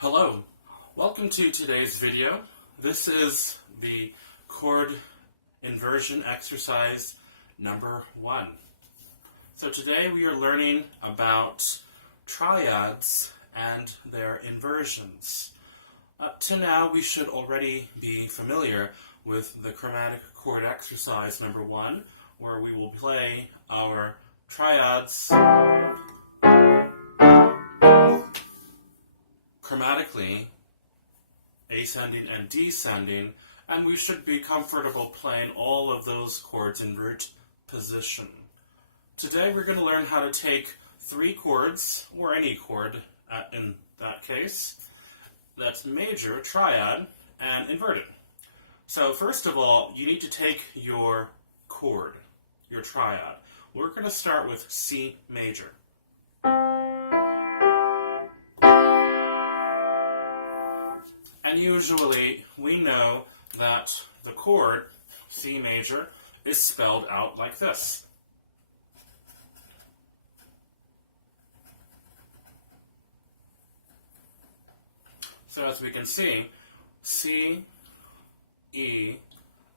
Hello, welcome to today's video. This is the chord inversion exercise number 1. So today we are learning about triads and their inversions. Up to now we should already be familiar with the chromatic chord exercise number 1, where we will play our triads chromatically, ascending and descending, and we should be comfortable playing all of those chords in root position. Today we're going to learn how to take 3 chords, or any chord in that case, that's major, triad, and invert it. So first of all, you need to take your chord, your triad. We're going to start with C major. And usually we know that the chord, C major, is spelled out like this. So as we can see, C, E,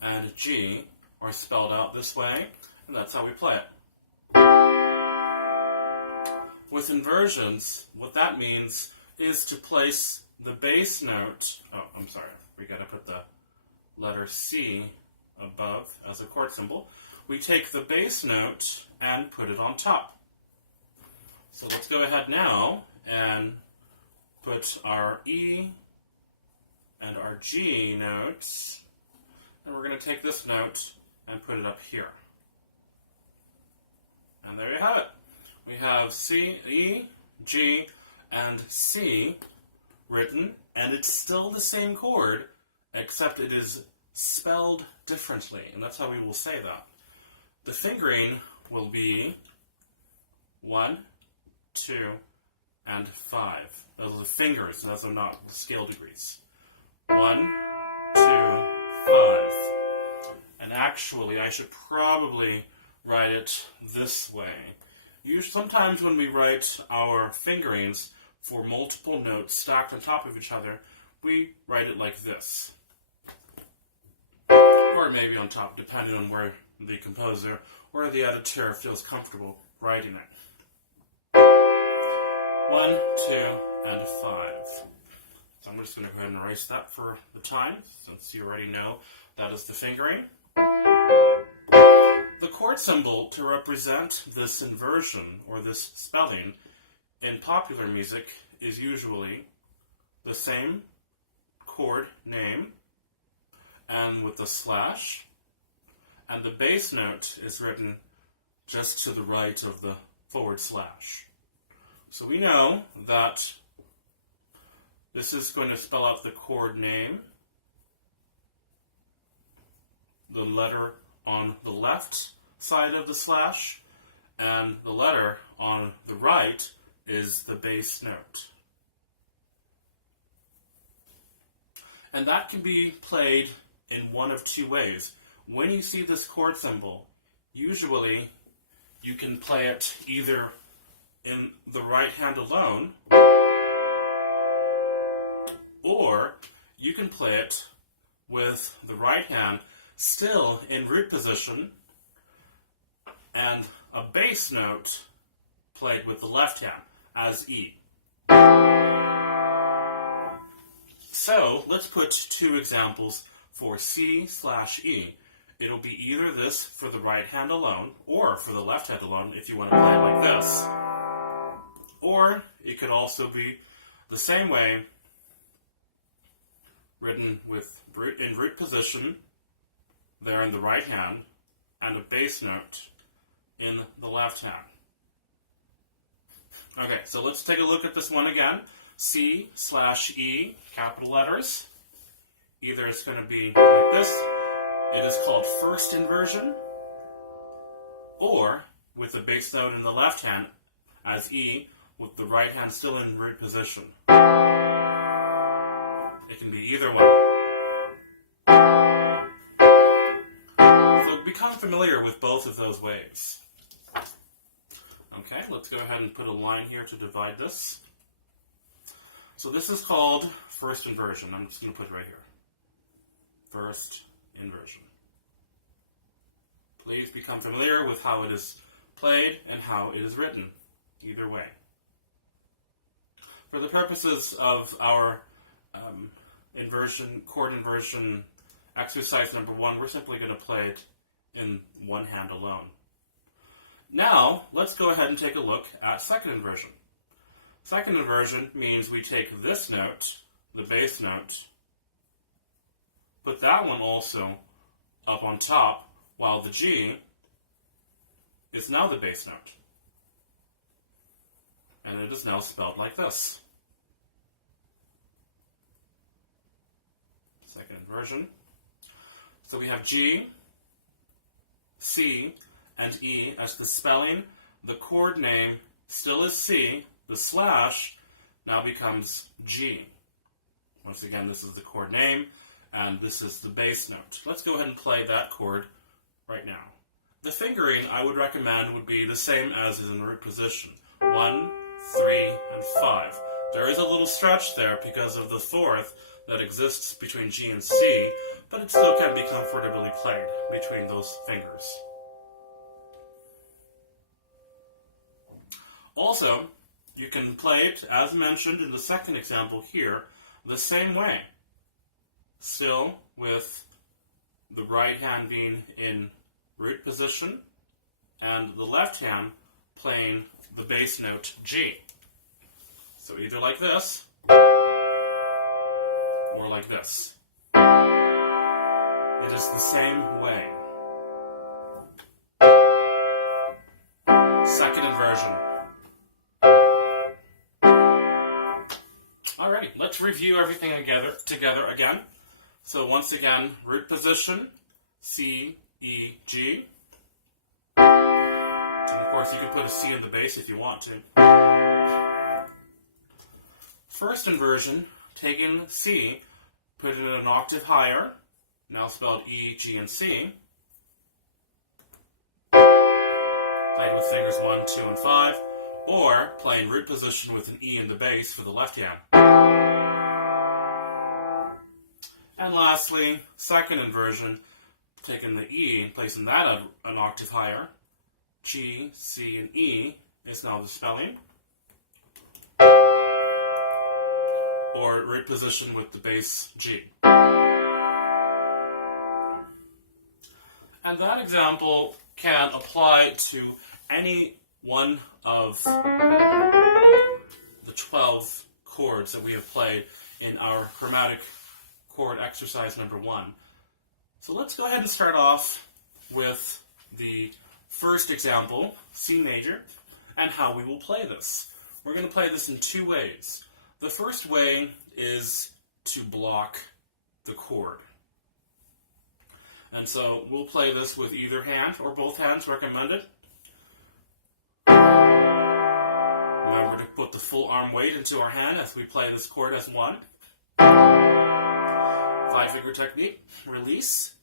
and G are spelled out this way, and that's how we play it. With inversions, what that means is to place the bass note, we gotta put the letter C above as a chord symbol. We take the bass note and put it on top. So let's go ahead now and put our E and our G notes, and we're going to take this note and put it up here. And there you have it. We have C, E, G, and C written, and it's still the same chord, except it is spelled differently, and that's how we will say that. The fingering will be 1, 2, and 5. Those are the fingers, and those are not the scale degrees. 1, 2, 5. And actually, I should probably write it this way. Sometimes when we write our fingerings for multiple notes stacked on top of each other, we write it like this. Or maybe on top, depending on where the composer or the editor feels comfortable writing it. 1, 2, and 5. So I'm just going to go ahead and erase that for the time, since you already know that is the fingering. The chord symbol to represent this inversion, or this spelling, in popular music is usually the same chord name and with the slash, and the bass note is written just to the right of the forward slash. So we know that this is going to spell out the chord name, the letter on the left side of the slash, and the letter on the right is the bass note. And that can be played in one of 2 ways. When you see this chord symbol, usually you can play it either in the right hand alone, or you can play it with the right hand still in root position and a bass note played with the left hand as E. So let's put 2 examples for C/E. It'll be either this for the right hand alone, or for the left hand alone if you want to play it like this. Or it could also be the same way, written with in root position there in the right hand, and a bass note in the left hand. Okay, so let's take a look at this one again. C/E, capital letters. Either it's going to be like this, it is called first inversion, or with the bass note in the left hand as E, with the right hand still in root position. It can be either one. So become familiar with both of those ways. Okay, let's go ahead and put a line here to divide this. So this is called first inversion. I'm just going to put it right here. First inversion. Please become familiar with how it is played and how it is written, either way. For the purposes of our chord inversion exercise number 1, we're simply going to play it in one hand alone. Now, let's go ahead and take a look at second inversion. Second inversion means we take this note, the bass note, put that one also up on top, while the G is now the bass note. And it is now spelled like this. Second inversion. So we have G, C, and E as the spelling. The chord name still is C. The slash now becomes G. Once again, this is the chord name, and this is the bass note. Let's go ahead and play that chord right now. The fingering I would recommend would be the same as is in root position. 1, 3, and 5. There is a little stretch there because of the fourth that exists between G and C, but it still can be comfortably played between those fingers. Also, you can play it, as mentioned in the second example here, the same way. Still with the right hand being in root position and the left hand playing the bass note G. So either like this or like this. It is the same way. Second inversion. Alright, let's review everything together again. So once again, root position, C, E, G. And of course you can put a C in the bass if you want to. First inversion, taking C, put it an octave higher, now spelled E, G, and C. Played with fingers 1, 2, and 5. Or playing root position with an E in the bass for the left hand. And lastly, second inversion, taking the E and placing that an octave higher. G, C, and E is now the spelling. Or root position with the bass G. And that example can apply to any one of the 12 chords that we have played in our chromatic chord exercise number 1. So let's go ahead and start off with the first example, C major, and how we will play this. We're going to play this in 2 ways. The first way is to block the chord. And so we'll play this with either hand or both hands recommended. Remember to put the full arm weight into our hand as we play this chord as 1. 5-finger technique, release.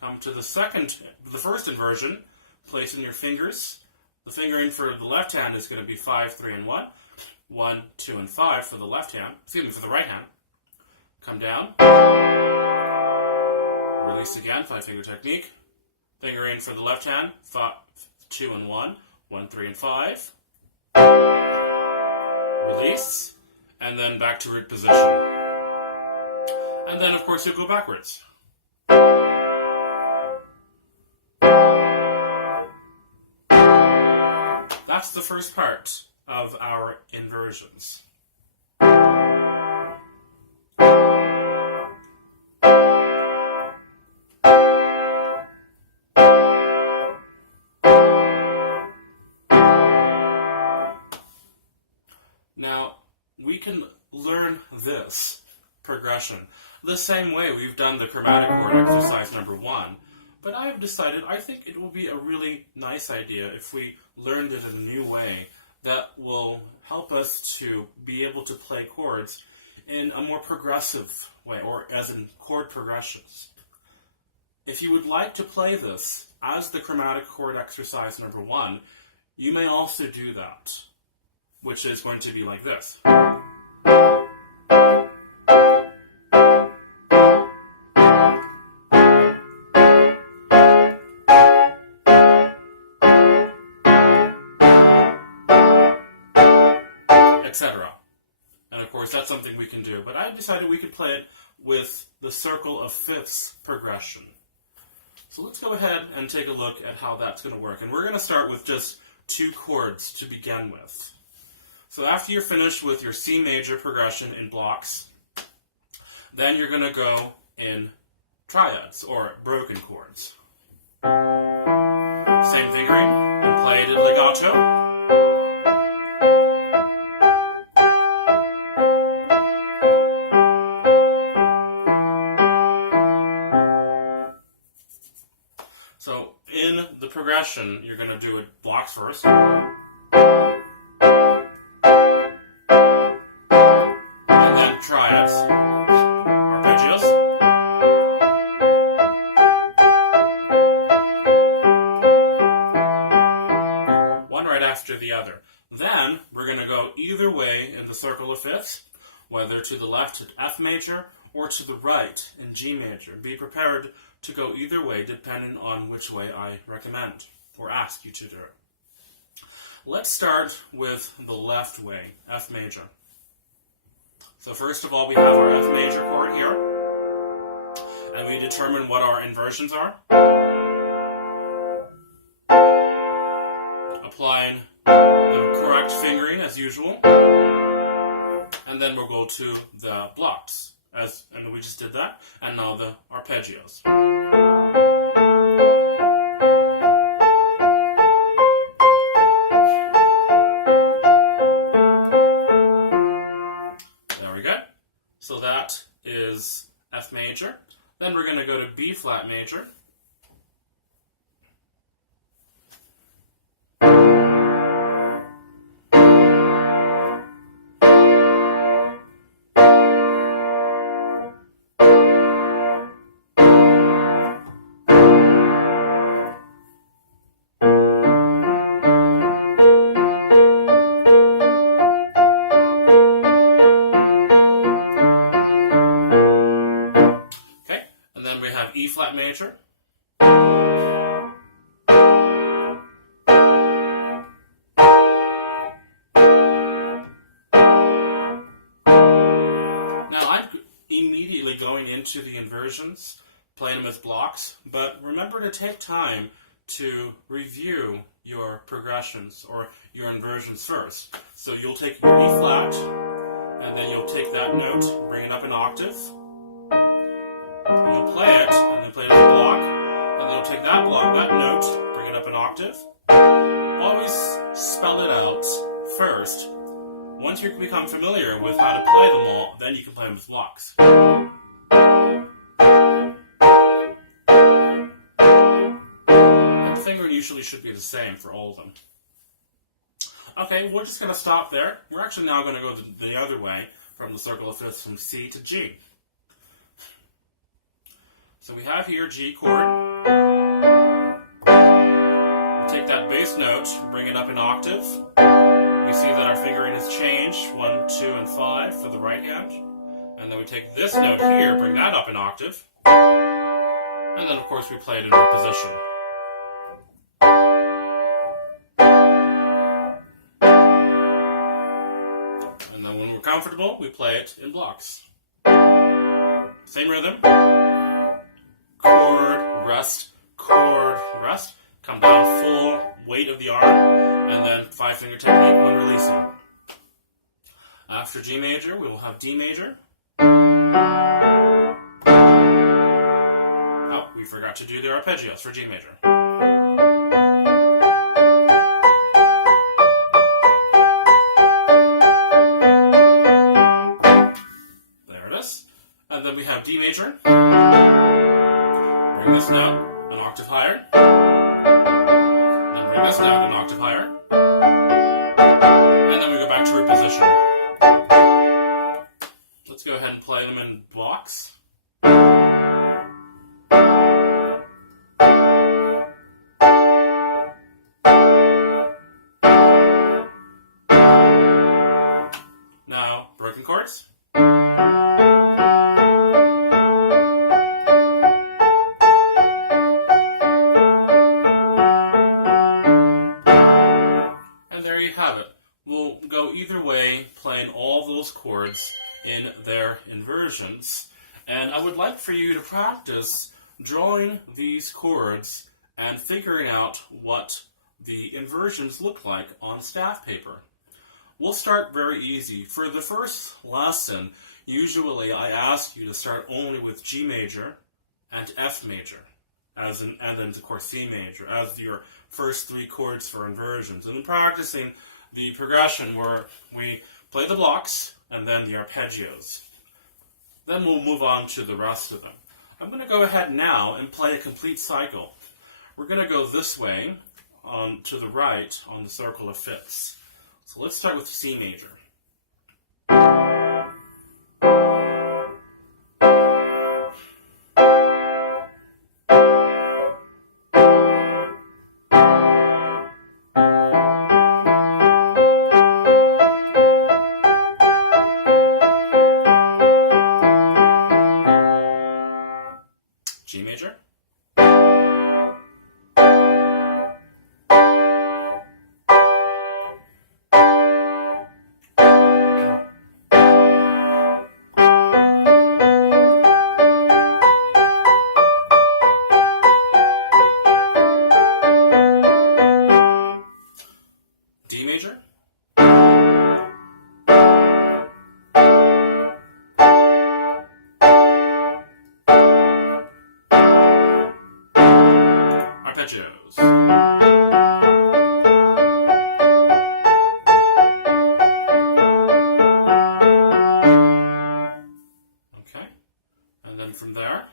Come to the first inversion, placing your fingers. The fingering for the left hand is going to be 5, 3, and 1. 1, 2, and 5 for the left hand. Excuse me, for the right hand. Come down. Release again, 5-finger technique. Fingering for the left hand, 5, 2, and 1. 1, 3, and 5. Release. And then back to root position. And then, of course, you'll go backwards. That's the first part of our inversions. Now, we can learn this progression the same way we've done the chromatic chord exercise number 1. But I have decided I think it will be a really nice idea if we learned it in a new way that will help us to be able to play chords in a more progressive way, or as in chord progressions. If you would like to play this as the chromatic chord exercise number 1, you may also do that, which is going to be like this. etc. And of course, that's something we can do. But I decided we could play it with the circle of fifths progression. So let's go ahead and take a look at how that's going to work. And we're going to start with just 2 chords to begin with. So after you're finished with your C major progression in blocks, then you're going to go in triads, or broken chords. Same fingering, and play it in legato. So in the progression, you're going to do it blocks first. And then triads, arpeggios. One right after the other. Then we're going to go either way in the circle of fifths, whether to the left at F major or to the right in G major. Be prepared to go either way depending on which way I recommend or ask you to do it. Let's start with the left way, F major. So first of all, we have our F major chord here, and we determine what our inversions are. Applying the correct fingering as usual, and then we'll go to the blocks. And we just did that, and now the arpeggios. There we go. So that is F major. Then we're going to go to B flat major. E flat major. Now I'm immediately going into the inversions, playing them as blocks, but remember to take time to review your progressions or your inversions first. So you'll take your E flat, and then you'll take that note, bring it up an octave, and you'll play it, and then play it on a block, and then you'll take that block, that note, bring it up an octave. Always spell it out first. Once you become familiar with how to play them all, then you can play them with blocks. And the fingering usually should be the same for all of them. Okay, we're just going to stop there. We're actually now going to go the other way from the circle of fifths from C to G. So we have here G chord. We take that bass note, bring it up an octave. We see that our fingering has changed, 1, 2, and 5 for the right hand. And then we take this note here, bring that up an octave. And then of course we play it in reposition. And then when we're comfortable, we play it in blocks. Same rhythm. Chord, rest, come down full weight of the arm, and then 5-finger technique when releasing. After G major, we will have D major. Oh, we forgot to do the arpeggios for G major. There it is. And then we have D major. Bring this note an octave higher. Then bring this note an octave higher. And then we go back to reposition. Let's go ahead and play them in blocks. Now, broken chords. will go either way, playing all those chords in their inversions. And I would like for you to practice drawing these chords and figuring out what the inversions look like on staff paper. We'll start very easy. For the first lesson, usually I ask you to start only with G major and F major, and then of course C major as your first three chords for inversions. And then practicing the progression where we play the blocks and then the arpeggios. Then we'll move on to the rest of them. I'm going to go ahead now and play a complete cycle. We're going to go this way to the right on the circle of fifths. So let's start with C major. G major. D major. Arpeggios. Okay, and then from there,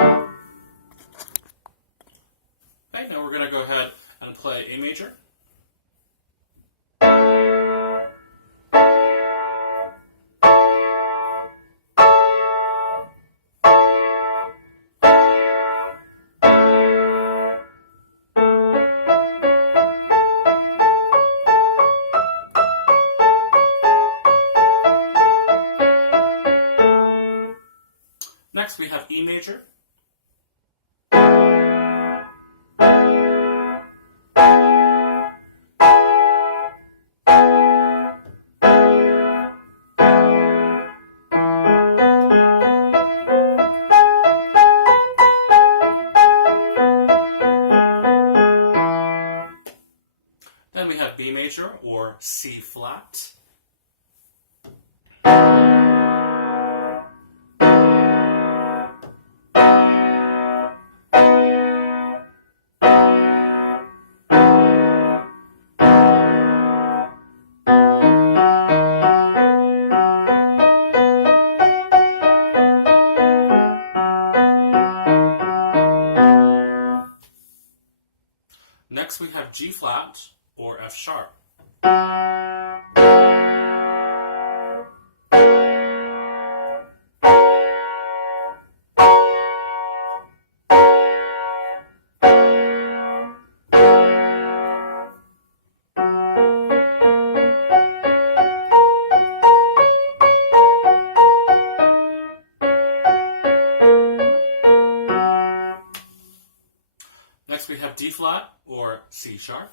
okay, now we're going to go ahead and play A major. Next we have E major. Then we have B major or C flat. Next we have G flat or F sharp. Next we have D flat or C sharp.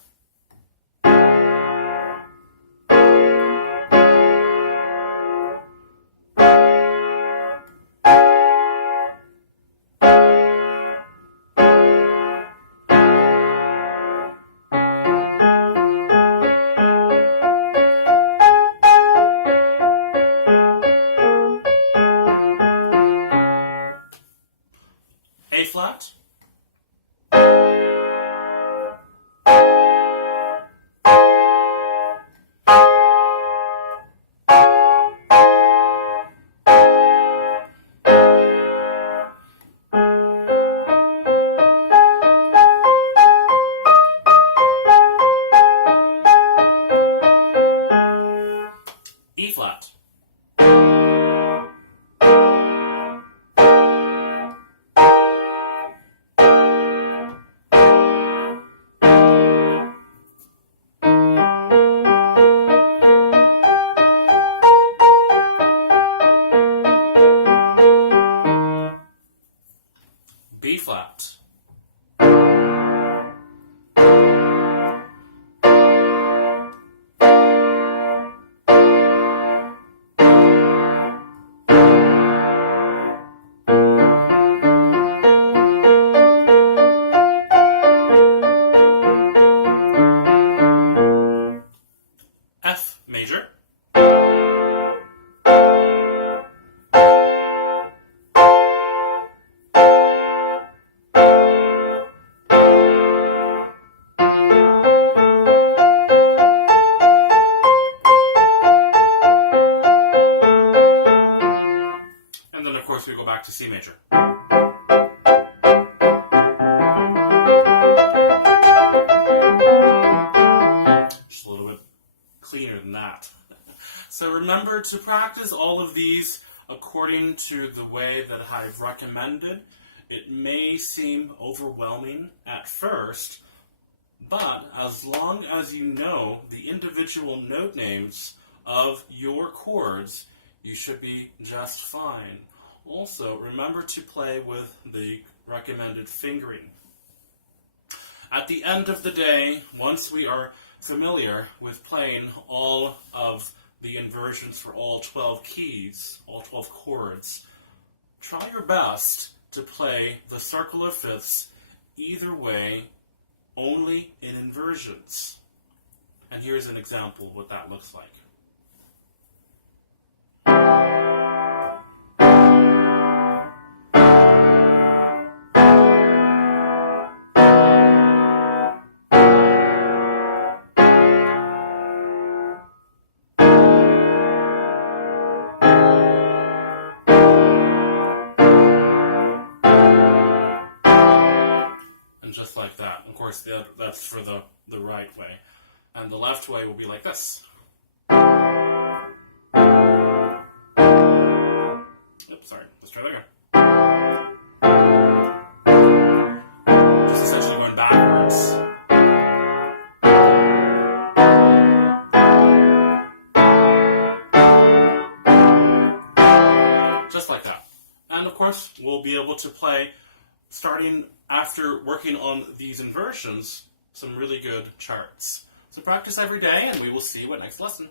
A flat. E flat. B flat. F major. And then, of course, we go back to C major. Just a little bit cleaner than that. So remember to practice all of these according to the way that I've recommended. It may seem overwhelming at first, but as long as you know the individual note names of your chords, you should be just fine. Also, remember to play with the recommended fingering. At the end of the day, once we are familiar with playing all of the inversions for all 12 keys, all 12 chords, try your best to play the circle of fifths either way, only in inversions. And here's an example of what that looks like. And just like that. Of course, that's for the right way. And the left way will be like this. Oops, sorry. Let's try that again. Just essentially going backwards. Just like that. And of course, we'll be able to play, starting after working on these inversions, some really good charts. So practice every day, and we will see you at next lesson.